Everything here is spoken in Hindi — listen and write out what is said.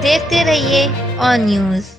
देखते रहिए ऑन न्यूज़।